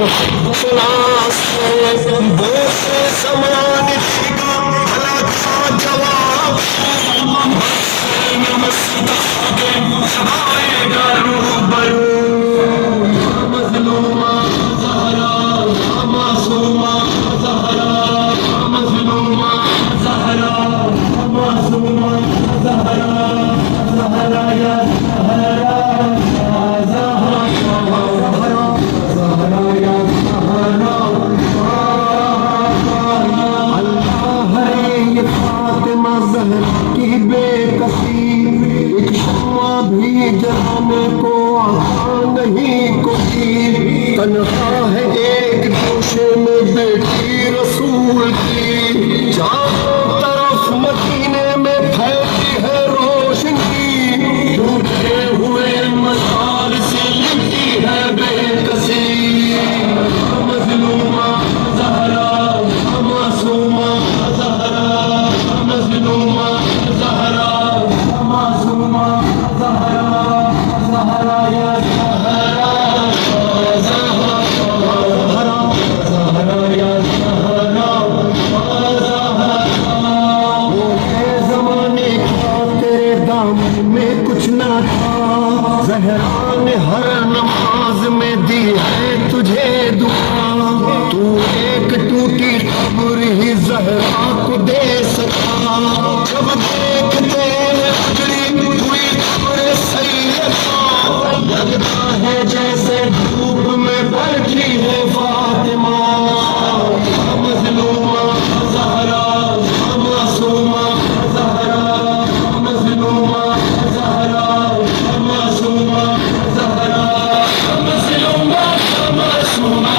سناس بوس زمان دیگا بھلا کا جواب مستقبل آئے گا روبرو مظلومہ زہرا معصومہ زہرا مظلومہ زہرا معصومہ زہرا زہرا یا زہرا کی بے کسی ایک شمع بھی جلانے کو آسان نہیں کوئی تنہا ہے ایک گوشے میں بیٹی رسول کی چاروں طرف مدینے میں پھیلتی ہے روشنی ڈوبتے ہوئے مزار سے لکھتی ہے بے کسی مظلومہ زہرا معصومہ زہرا مظلومہ زہرا معصومہ زہرا زہرا یا زہرا زہرا زہرا یا زہرا وہ زمانے کا تیرے دامن میں کچھ نہ تھا زہرا نے ہر نماز میں دی ہے تجھے دعا تو ایک ٹوٹی قبر ہی زہرا کو دے سکا جب دیکھتے ہیں اجڑی ہوئی قبر سیدہ لگتا ہے جیسے دھوپ میں بیٹھی ہے فاطمہ مظلومہ زہرا معصومہ زہرا مظلومہ زہرا معصومہ زہرا مظلومہ معصومہ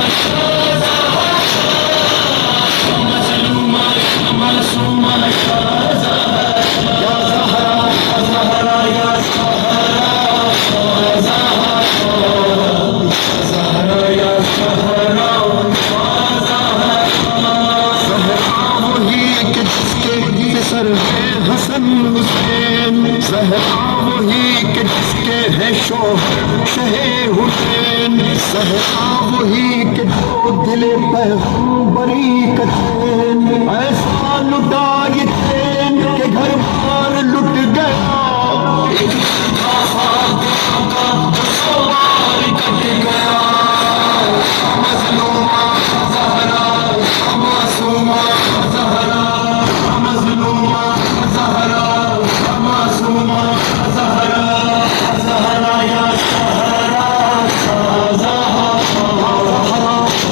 حسن حسین زہرا وہی کہ جس کے ہے شوہر شہ حسین زہرا وہی کہ جو دل پیغمبری کا چین ایسا لٹا یہ چین کہ گھر بار لٹ گیا ایک سوار کٹ گیا مظلومہ زہرا معصومہ زہرا مظلومہ زہرا معصومہ زہرا زہرا یا زہرا زہرا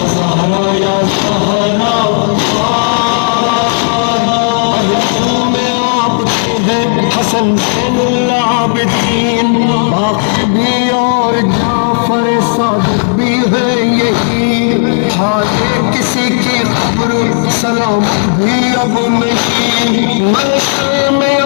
زہرا یا زہرا میں آپ کے ہیں حسن زین العابدین باقی بھی اور جعفر صادق بھی ہے یہی حالے کسی کی قبر سلام بھی اب نہیں منشے میں